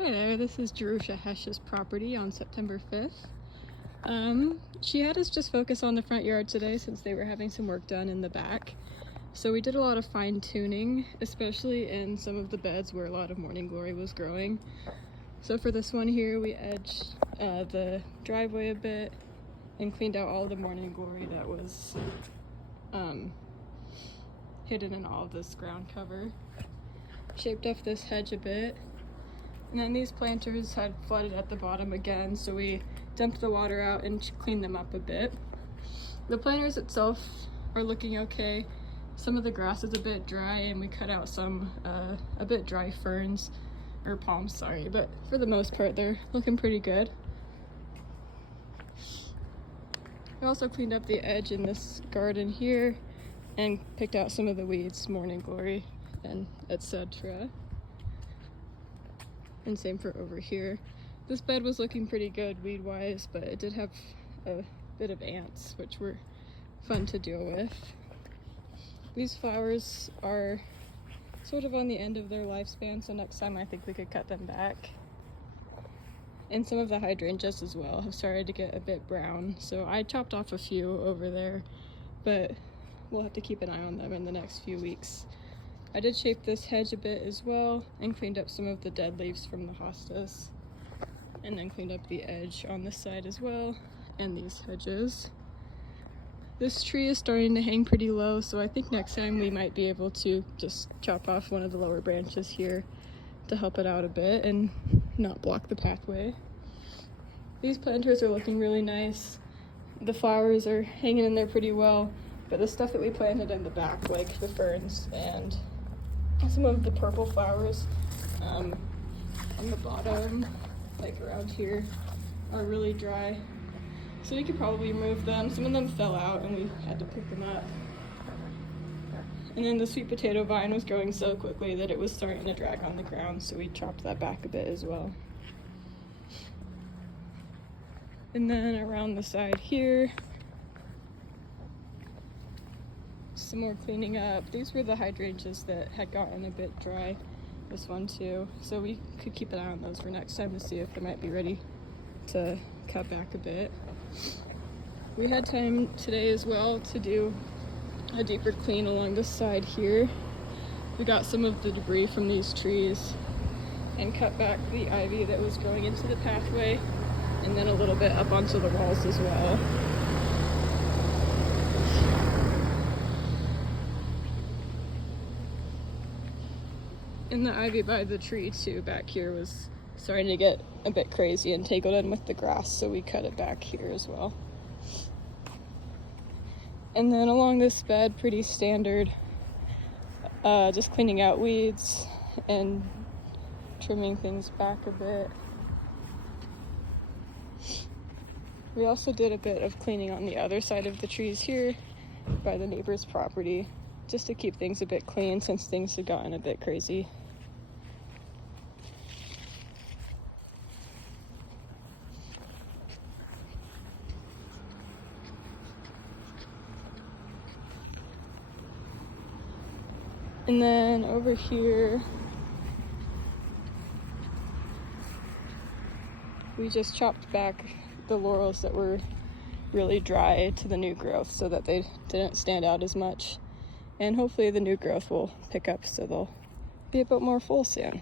Hi there, this is Jerusha Hess's property on September 5th. She had us just focus on the front yard today since they were having some work done in the back. So we did a lot of fine tuning, especially in some of the beds where a lot of morning glory was growing. So for this one here, we edged the driveway a bit and cleaned out all the morning glory that was hidden in all of this ground cover. Shaped off this hedge a bit. And then these planters had flooded at the bottom again, so we dumped the water out and cleaned them up a bit. The planters itself are looking okay. Some of the grass is a bit dry, and we cut out some a bit dry ferns, or palms, sorry, but for the most part they're looking pretty good. We also cleaned up the edge in this garden here and picked out some of the weeds, morning glory and etc. And same for over here. This bed was looking pretty good weed-wise, but it did have a bit of ants, which were fun to deal with. These flowers are sort of on the end of their lifespan, so next time I think we could cut them back. And some of the hydrangeas as well have started to get a bit brown, so I chopped off a few over there, but we'll have to keep an eye on them in the next few weeks. I did shape this hedge a bit as well and cleaned up some of the dead leaves from the hostas, and then cleaned up the edge on this side as well and these hedges. This tree is starting to hang pretty low, so I think next time we might be able to just chop off one of the lower branches here to help it out a bit and not block the pathway. These planters are looking really nice. The flowers are hanging in there pretty well, but the stuff that we planted in the back, like the ferns and some of the purple flowers on the bottom, like around here, are really dry. So we could probably remove them. Some of them fell out and we had to pick them up. And then the sweet potato vine was growing so quickly that it was starting to drag on the ground, so we chopped that back a bit as well. And then around the side here, some more cleaning up. These were the hydrangeas that had gotten a bit dry, this one too, so we could keep an eye on those for next time to see if they might be ready to cut back a bit. We had time today as well to do a deeper clean along this side here. We got some of the debris from these trees and cut back the ivy that was growing into the pathway, and then a little bit up onto the walls as well. And the ivy by the tree too back here was starting to get a bit crazy and tangled in with the grass, so we cut it back here as well. And then along this bed, pretty standard, just cleaning out weeds and trimming things back a bit. We also did a bit of cleaning on the other side of the trees here by the neighbor's property, just to keep things a bit clean since things had gotten a bit crazy. And then over here, we just chopped back the laurels that were really dry to the new growth so that they didn't stand out as much. And hopefully the new growth will pick up so they'll be a bit more full soon.